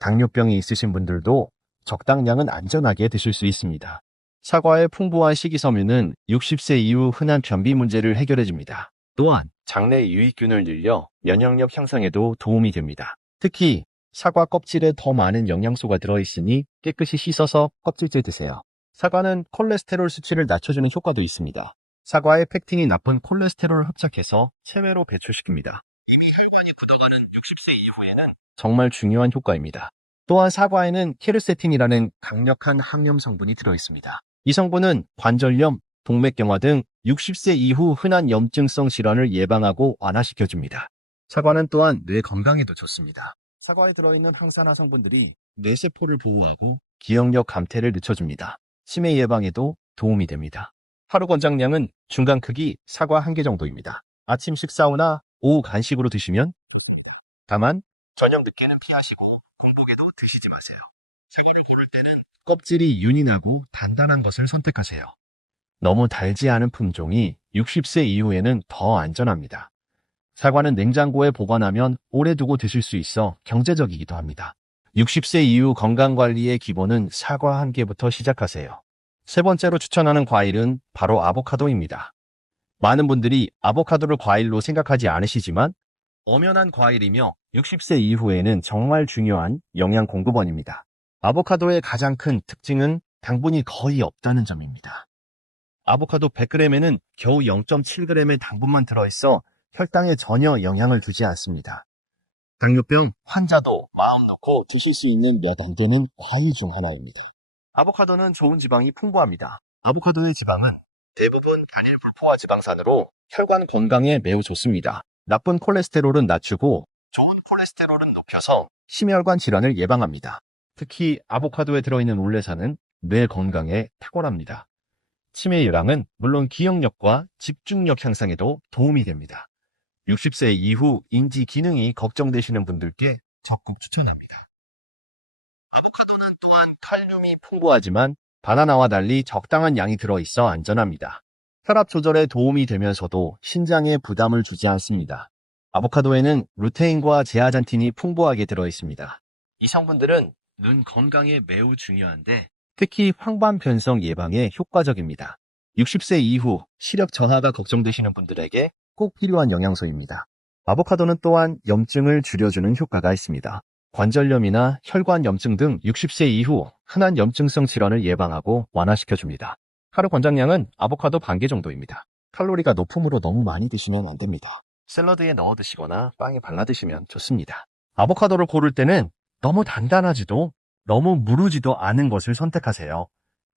당뇨병이 있으신 분들도 적당량은 안전하게 드실 수 있습니다. 사과의 풍부한 식이섬유는 60세 이후 흔한 변비 문제를 해결해줍니다. 또한 장내 유익균을 늘려 면역력 향상에도 도움이 됩니다. 특히 사과 껍질에 더 많은 영양소가 들어있으니 깨끗이 씻어서 껍질째 드세요. 사과는 콜레스테롤 수치를 낮춰주는 효과도 있습니다. 사과의 펙틴이 나쁜 콜레스테롤을 흡착해서 체외로 배출시킵니다. 이미 혈관이 굳어가는 60세 이후에는 정말 중요한 효과입니다. 또한 사과에는 케르세틴이라는 강력한 항염 성분이 들어있습니다. 이 성분은 관절염, 동맥경화 등 60세 이후 흔한 염증성 질환을 예방하고 완화시켜줍니다. 사과는 또한 뇌 건강에도 좋습니다. 사과에 들어있는 항산화 성분들이 뇌세포를 보호하고 기억력 감퇴를 늦춰줍니다. 치매 예방에도 도움이 됩니다. 하루 권장량은 중간 크기 사과 1개 정도입니다. 아침 식사 후나 오후 간식으로 드시면 다만 저녁 늦게는 피하시고 공복에도 드시지 마세요. 사과를 고를 때는 껍질이 윤이 나고 단단한 것을 선택하세요. 너무 달지 않은 품종이 60세 이후에는 더 안전합니다. 사과는 냉장고에 보관하면 오래 두고 드실 수 있어 경제적이기도 합니다. 60세 이후 건강관리의 기본은 사과 1개부터 시작하세요. 세 번째로 추천하는 과일은 바로 아보카도입니다. 많은 분들이 아보카도를 과일로 생각하지 않으시지만 엄연한 과일이며 60세 이후에는 정말 중요한 영양 공급원입니다. 아보카도의 가장 큰 특징은 당분이 거의 없다는 점입니다. 아보카도 100g에는 겨우 0.7g의 당분만 들어있어 혈당에 전혀 영향을 주지 않습니다. 당뇨병 환자도 마음 놓고 드실 수 있는 몇 안 되는 과일 중 하나입니다. 아보카도는 좋은 지방이 풍부합니다. 아보카도의 지방은 대부분 단일 불포화 지방산으로 혈관 건강에 매우 좋습니다. 나쁜 콜레스테롤은 낮추고 좋은 콜레스테롤은 높여서 심혈관 질환을 예방합니다. 특히 아보카도에 들어있는 올레산은 뇌 건강에 탁월합니다. 치매 예방은 물론 기억력과 집중력 향상에도 도움이 됩니다. 60세 이후 인지 기능이 걱정되시는 분들께 적극 추천합니다. 아보카도는 또한 칼륨이 풍부하지만 바나나와 달리 적당한 양이 들어있어 안전합니다. 혈압 조절에 도움이 되면서도 신장에 부담을 주지 않습니다. 아보카도에는 루테인과 제아잔틴이 풍부하게 들어있습니다. 이 성분들은 눈 건강에 매우 중요한데 특히 황반 변성 예방에 효과적입니다. 60세 이후 시력 저하가 걱정되시는 분들에게 꼭 필요한 영양소입니다. 아보카도는 또한 염증을 줄여주는 효과가 있습니다. 관절염이나 혈관 염증 등 60세 이후 흔한 염증성 질환을 예방하고 완화시켜줍니다. 하루 권장량은 아보카도 반 개 정도입니다. 칼로리가 높으므로 너무 많이 드시면 안 됩니다. 샐러드에 넣어 드시거나 빵에 발라 드시면 좋습니다. 아보카도를 고를 때는 너무 단단하지도 너무 무르지도 않은 것을 선택하세요.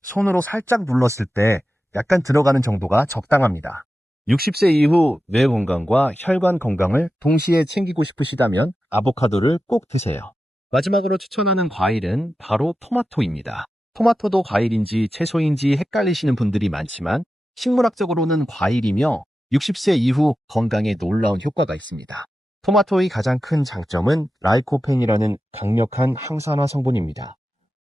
손으로 살짝 눌렀을 때 약간 들어가는 정도가 적당합니다. 60세 이후 뇌 건강과 혈관 건강을 동시에 챙기고 싶으시다면 아보카도를 꼭 드세요. 마지막으로 추천하는 과일은 바로 토마토입니다. 토마토도 과일인지 채소인지 헷갈리시는 분들이 많지만 식물학적으로는 과일이며 60세 이후 건강에 놀라운 효과가 있습니다. 토마토의 가장 큰 장점은 라이코펜이라는 강력한 항산화 성분입니다.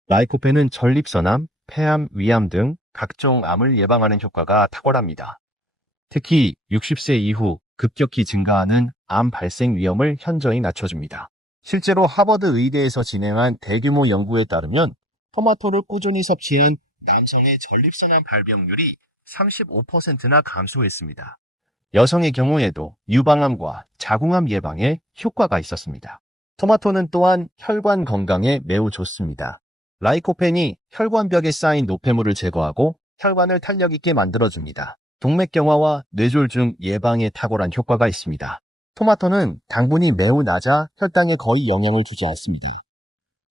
라이코펜은 전립선암, 폐암, 위암 등 각종 암을 예방하는 효과가 탁월합니다. 특히 60세 이후 급격히 증가하는 암 발생 위험을 현저히 낮춰줍니다. 실제로 하버드 의대에서 진행한 대규모 연구에 따르면 토마토를 꾸준히 섭취한 남성의 전립선암 발병률이 35%나 감소했습니다. 여성의 경우에도 유방암과 자궁암 예방에 효과가 있었습니다. 토마토는 또한 혈관 건강에 매우 좋습니다. 라이코펜이 혈관벽에 쌓인 노폐물을 제거하고 혈관을 탄력 있게 만들어줍니다. 동맥경화와 뇌졸중 예방에 탁월한 효과가 있습니다. 토마토는 당분이 매우 낮아 혈당에 거의 영향을 주지 않습니다.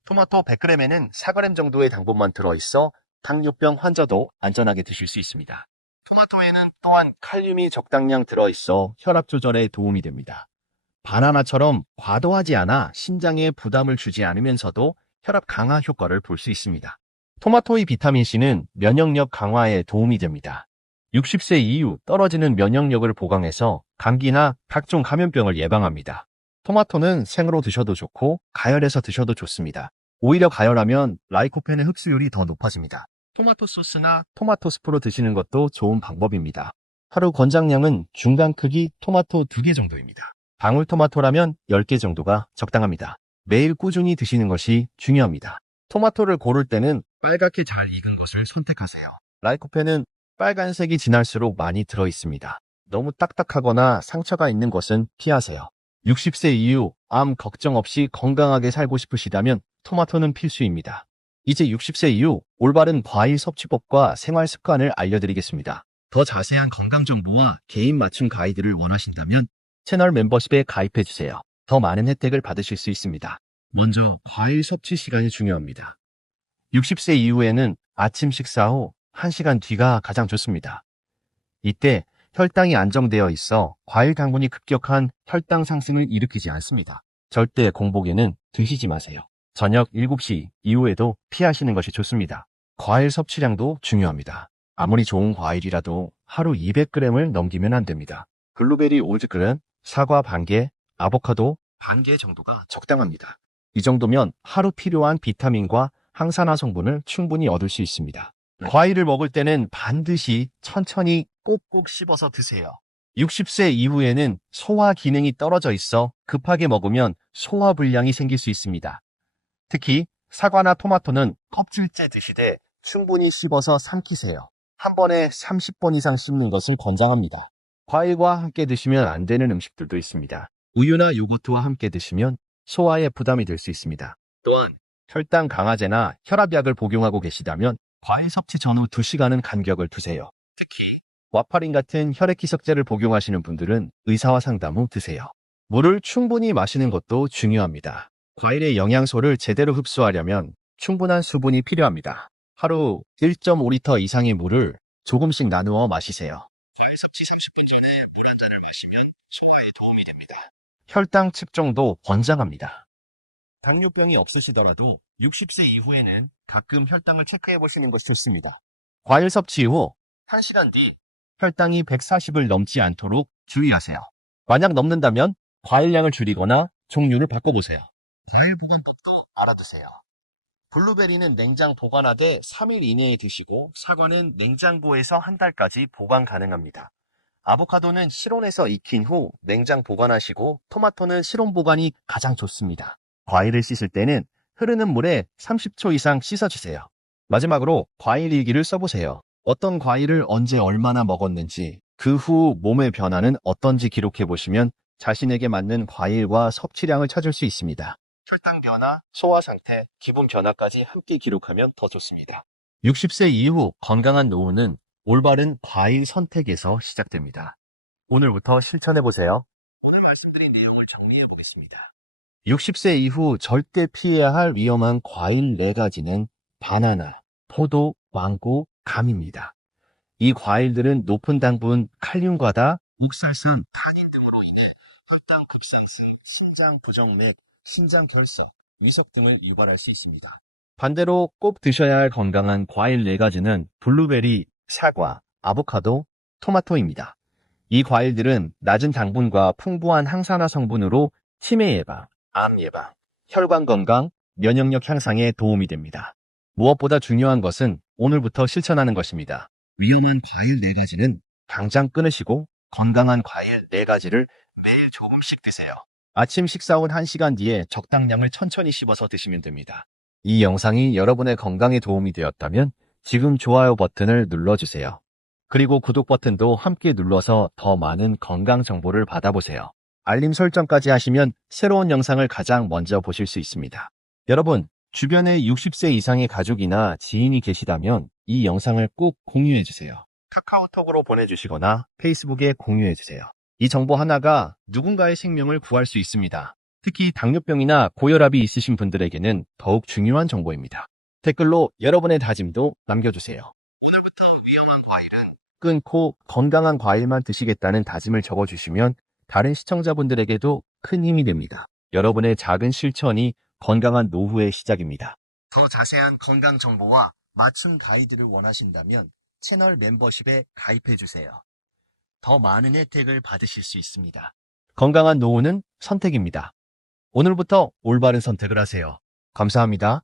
토마토 100g에는 4g 정도의 당분만 들어있어 당뇨병 환자도 안전하게 드실 수 있습니다. 토마토에는 또한 칼륨이 적당량 들어있어 혈압 조절에 도움이 됩니다. 바나나처럼 과도하지 않아 신장에 부담을 주지 않으면서도 혈압 강화 효과를 볼 수 있습니다. 토마토의 비타민C는 면역력 강화에 도움이 됩니다. 60세 이후 떨어지는 면역력을 보강해서 감기나 각종 감염병을 예방합니다. 토마토는 생으로 드셔도 좋고 가열해서 드셔도 좋습니다. 오히려 가열하면 라이코펜의 흡수율이 더 높아집니다. 토마토 소스나 토마토 스프로 드시는 것도 좋은 방법입니다. 하루 권장량은 중간 크기 토마토 2개 정도입니다. 방울토마토라면 10개 정도가 적당합니다. 매일 꾸준히 드시는 것이 중요합니다. 토마토를 고를 때는 빨갛게 잘 익은 것을 선택하세요. 라이코펜은 빨간색이 진할수록 많이 들어있습니다. 너무 딱딱하거나 상처가 있는 것은 피하세요. 60세 이후 암 걱정 없이 건강하게 살고 싶으시다면 토마토는 필수입니다. 이제 60세 이후 올바른 과일 섭취법과 생활 습관을 알려드리겠습니다. 더 자세한 건강 정보와 개인 맞춤 가이드를 원하신다면 채널 멤버십에 가입해주세요. 더 많은 혜택을 받으실 수 있습니다. 먼저 과일 섭취 시간이 중요합니다. 60세 이후에는 아침 식사 후 1시간 뒤가 가장 좋습니다. 이때 혈당이 안정되어 있어 과일 당분이 급격한 혈당 상승을 일으키지 않습니다. 절대 공복에는 드시지 마세요. 저녁 7시 이후에도 피하시는 것이 좋습니다. 과일 섭취량도 중요합니다. 아무리 좋은 과일이라도 하루 200g을 넘기면 안 됩니다. 블루베리 5g, 사과 반개, 아보카도 반개 정도가 적당합니다. 이 정도면 하루 필요한 비타민과 항산화 성분을 충분히 얻을 수 있습니다. 과일을 먹을 때는 반드시 천천히 꼭꼭 씹어서 드세요. 60세 이후에는 소화 기능이 떨어져 있어 급하게 먹으면 소화불량이 생길 수 있습니다. 특히 사과나 토마토는 껍질째 드시되 충분히 씹어서 삼키세요. 한 번에 30번 이상 씹는 것을 권장합니다. 과일과 함께 드시면 안 되는 음식들도 있습니다. 우유나 요거트와 함께 드시면 소화에 부담이 될 수 있습니다. 또한 혈당 강화제나 혈압약을 복용하고 계시다면 과일 섭취 전후 2시간은 간격을 두세요. 와파린 같은 혈액 희석제를 복용하시는 분들은 의사와 상담 후 드세요. 물을 충분히 마시는 것도 중요합니다. 과일의 영양소를 제대로 흡수하려면 충분한 수분이 필요합니다. 하루 1.5리터 이상의 물을 조금씩 나누어 마시세요. 과일 섭취 30분 전에 물 한 잔을 마시면 소화에 도움이 됩니다. 혈당 측정도 권장합니다. 당뇨병이 없으시더라도 60세 이후에는 가끔 혈당을 체크해 보시는 것이 좋습니다. 과일 섭취 후 1시간 뒤 혈당이 140을 넘지 않도록 주의하세요. 만약 넘는다면 과일량을 줄이거나 종류를 바꿔보세요. 과일 보관법도 알아두세요. 블루베리는 냉장 보관하되 3일 이내에 드시고 사과는 냉장고에서 한 달까지 보관 가능합니다. 아보카도는 실온에서 익힌 후 냉장 보관하시고 토마토는 실온 보관이 가장 좋습니다. 과일을 씻을 때는 흐르는 물에 30초 이상 씻어주세요. 마지막으로 과일 일기를 써보세요. 어떤 과일을 언제 얼마나 먹었는지, 그 후 몸의 변화는 어떤지 기록해보시면 자신에게 맞는 과일과 섭취량을 찾을 수 있습니다. 혈당 변화, 소화 상태, 기분 변화까지 함께 기록하면 더 좋습니다. 60세 이후 건강한 노후는 올바른 과일 선택에서 시작됩니다. 오늘부터 실천해보세요. 오늘 말씀드린 내용을 정리해보겠습니다. 60세 이후 절대 피해야 할 위험한 과일 4가지는 바나나, 포도, 망고, 감입니다. 이 과일들은 높은 당분, 칼륨 과다, 옥살산, 타닌 등으로 인해 혈당 급상승, 심장 부종 및 심장 결석, 위석 등을 유발할 수 있습니다. 반대로 꼭 드셔야 할 건강한 과일 4가지는 블루베리, 사과, 아보카도, 토마토입니다. 이 과일들은 낮은 당분과 풍부한 항산화 성분으로 치매 예방, 암 예방, 혈관 건강, 면역력 향상에 도움이 됩니다. 무엇보다 중요한 것은 오늘부터 실천하는 것입니다. 위험한 과일 4가지는 당장 끊으시고 건강한 과일 4가지를 매일 조금씩 드세요. 아침 식사 후 1시간 뒤에 적당량을 천천히 씹어서 드시면 됩니다. 이 영상이 여러분의 건강에 도움이 되었다면 지금 좋아요 버튼을 눌러주세요. 그리고 구독 버튼도 함께 눌러서 더 많은 건강 정보를 받아보세요. 알림 설정까지 하시면 새로운 영상을 가장 먼저 보실 수 있습니다. 여러분, 주변에 60세 이상의 가족이나 지인이 계시다면 이 영상을 꼭 공유해주세요. 카카오톡으로 보내주시거나 페이스북에 공유해주세요. 이 정보 하나가 누군가의 생명을 구할 수 있습니다. 특히 당뇨병이나 고혈압이 있으신 분들에게는 더욱 중요한 정보입니다. 댓글로 여러분의 다짐도 남겨주세요. 오늘부터 위험한 과일은 끊고 건강한 과일만 드시겠다는 다짐을 적어주시면 다른 시청자분들에게도 큰 힘이 됩니다. 여러분의 작은 실천이 건강한 노후의 시작입니다. 더 자세한 건강 정보와 맞춤 가이드를 원하신다면 채널 멤버십에 가입해주세요. 더 많은 혜택을 받으실 수 있습니다. 건강한 노후는 선택입니다. 오늘부터 올바른 선택을 하세요. 감사합니다.